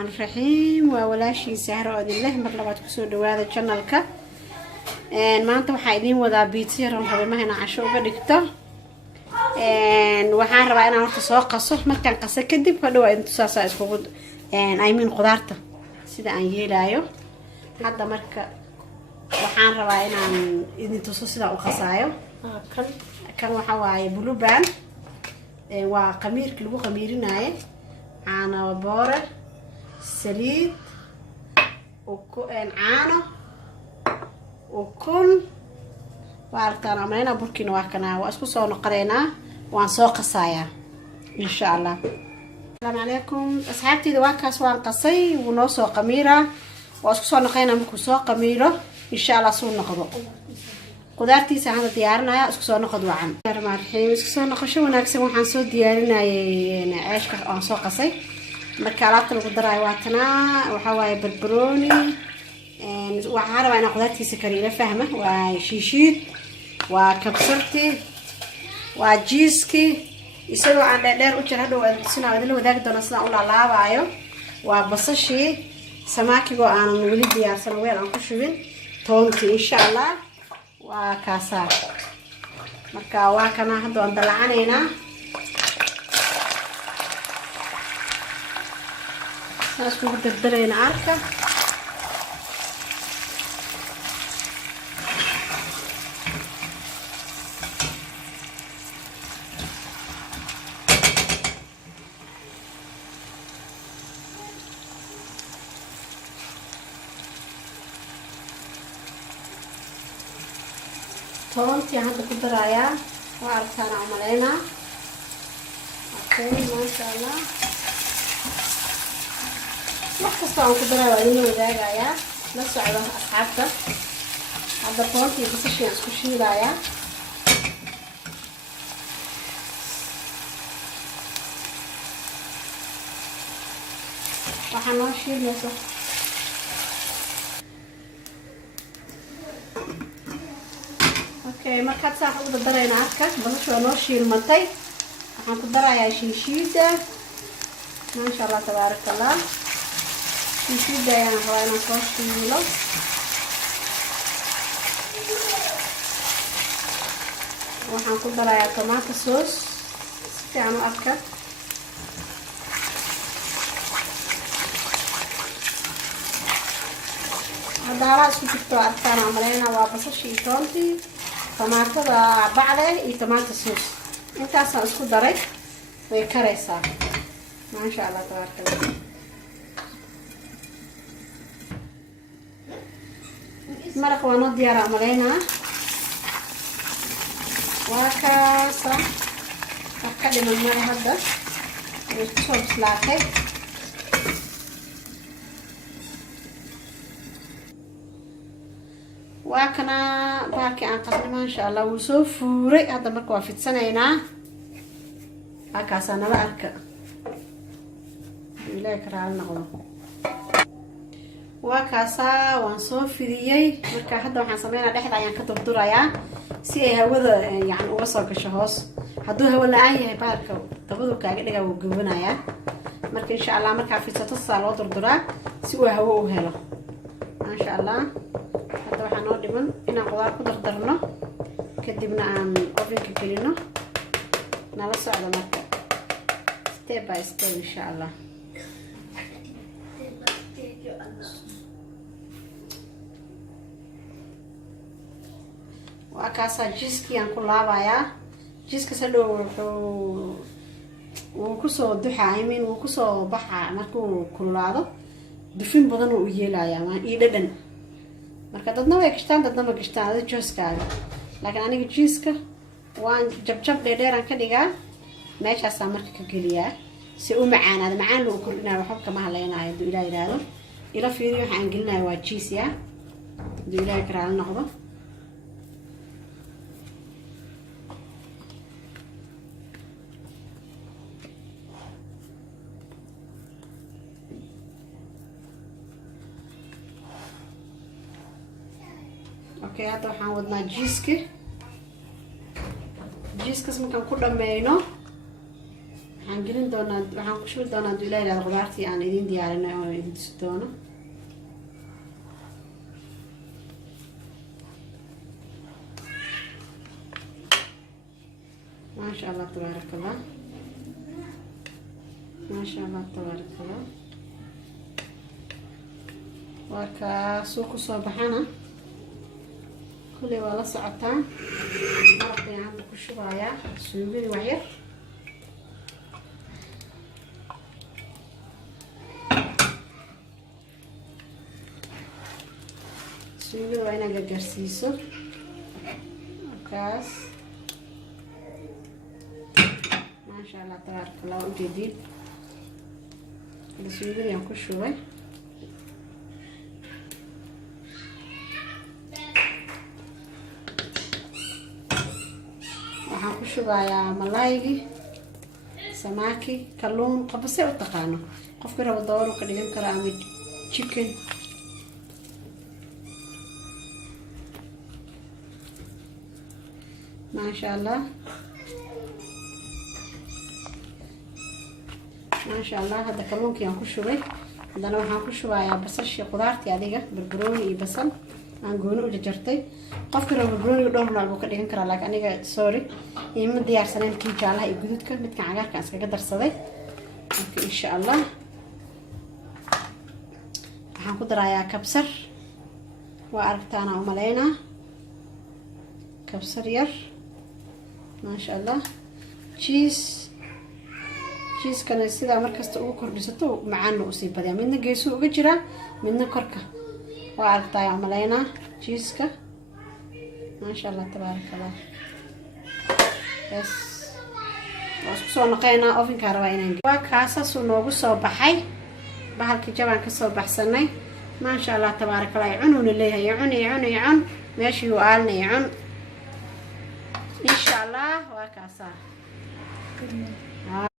الرحيم وولاشي سهر أود الله مرلبات كسور دواذا channelka maanta waxaa idin wadaa biitsi ran rabay inaan casho uga dhigto waxaan rabaa inaan horta soo qaso markaan qaso kadib ka dhaw inta saasa iskugu I mean qudaarta sida aan yeelayo hadda marka waxaan rabaa inaan idin tuso sida u qasaayo kan waxa waaye buluban waa qamiirka lagu qamiirinayo caano boore saliid caano وكل وارتنا عملنا بركين واكنا واسكو سو نقرينا وان سو قصايا ان شاء الله. السلام عليكم اصحابتي دواكاس وان قصي ونو سو قميره واسكو سو نقينا مكو سو قميره ان شاء الله سو نقدو قدرتي ساعه ديارنا اسكو سو نقدو عن marxay isku soo noqosho wanaagsan waxaan soo diyaarinayay ceeshka aan soo qasay marka alaabta lagu daray waatana waxa waaye barbarooni waxaan rabaa inaan qudaartiisa kariyo fahma waa shiishiid waa kabsarti waa jiiski isagoo aan dheer u jira hadhow sina wada la wadaag doona sida u laalaabayo waa basashi samaakigo aan wali diyaarsan weel aan ku shubin toonti insha Allah waa kaasa marka waa kana hadda aan dalacanayna saas ku dardarayna arka toontii hadda ku darayaa waa arkaan amaleyna okay masha Allah wax kasta aan ku daraa waa inuu wadaagayaa la socdo asxaabta hadda toontii basasha isku shiilayaa waxaan noo shiilayso markaad sax ugu darayna arka basasha waa noo shiilmatay waxaan ku darayaa shiishiida maasha Allah tabarakallah shiishiida ayaan rabaa inaan soo shiilo waxaan ku darayaa tomato sauce si fiican u arka hadda halaa isku jirto arkaan amaleyna waa basasha iyo toontii tomatada bacde iyo tomato sauce intaas aan isku daray way kareysaa maasha Allah tabarakallah maraq waa noo diyaar amaleyna waa kaasa ka dhiman mara hadda way kusoo bislaatay waa kana baarkii aan qasnay maasha Allah wuu soo fuuray hadda marka waa fidsanaynaa halkaas nala arka ilaahay karaal noqdo waa kaasa waan soo fidiyay marka hadda waxaan sameeynaa dhexda ayaan ka durdurayaa si ay hawada yani uga soo gasho hoos hadduu hawo la'aan yahay baarka dabadu kaaga dhigaa wuu gubanayaa marka insha Allah markaa fidsato saa loo durduraa si uu hawo u helo maasha Allah hadda waxaan noo dhiman inaan qudaar ku dardarno kadibna aan ovenka gelino nala socdo marka step by step insha Allah waa kaasa jiiskii aan ku laabayaa jiiska sadhow wuu kusoo duxaa I mean wuu kusoo baxaa markuu kululaado dufin badan uu yeelayaa iyo dhadhan marka dadna way gashtaan dadna ma gashtaan ada jooskaaga laakiin aniga jiiska waan jabjab dheer aan ka dhigaa meeshaas aan marka ka geliyaa si uu macaanaado macaan loo kordhinayo waxba kama haleynaayo haduu ilaahay yiraahdo ila fiiriyo waxaan gelinayaa waa jiis ya haduu ilaahay karaal noqdo okay hadda waxaan wadnaa jiiska markaan ku dhameeyno gelin doonaa waxaan ku shubi doonaa duulayla qudaartii aan idin diyaarinay oo idin tusi doono ما شاء الله تبارك الله ما شاء الله تبارك الله وكا سوق صباحنا كل ولا ساعتان مرقي عندك شويه سويبي وعير سويبي وين جرسيسو وكاس ما شاء الله تبارك الله جديد السويبي ينكو شوي waxaan ku shubayaa malaaygi samaki kalluun qabase u taqaano qofka rabo dooro ka dhigan kara ama chicken ma sha Allah ما شاء الله هذا كلونك يان كشوبي hadana waxaan ku shubayaa basasha qudaartii adiga barbarooni iyo basal aan gooni u jarjartay qofka rabo barbarooniga dhowr nooc buu ka dhigan karaa laakiin aniga sorry ima diyaarsaneen kii jaalaha iyo guduudka midka cagaarka iskaga darsaday marka insha Allah waxaan ku darayaa kabsar waa aragtaana u maleynaa kabsar yar ma sha Allah cheese kana sida markasta ugu kordhisato macaan u sii badiyaa midna geesu uga jira midna korka waa aragtay amaleena cheese-ka ma sha Allah tabarakallah bas wasku soo naqayna ovenka rabaa inaan waa kaasas uu noogu soo baxay bahalka jabaan ka soo baxsanay ma sha Allah tabarakallah cununa leeyahay cun meeshii uu aalnay cun insha Allah waa kaasa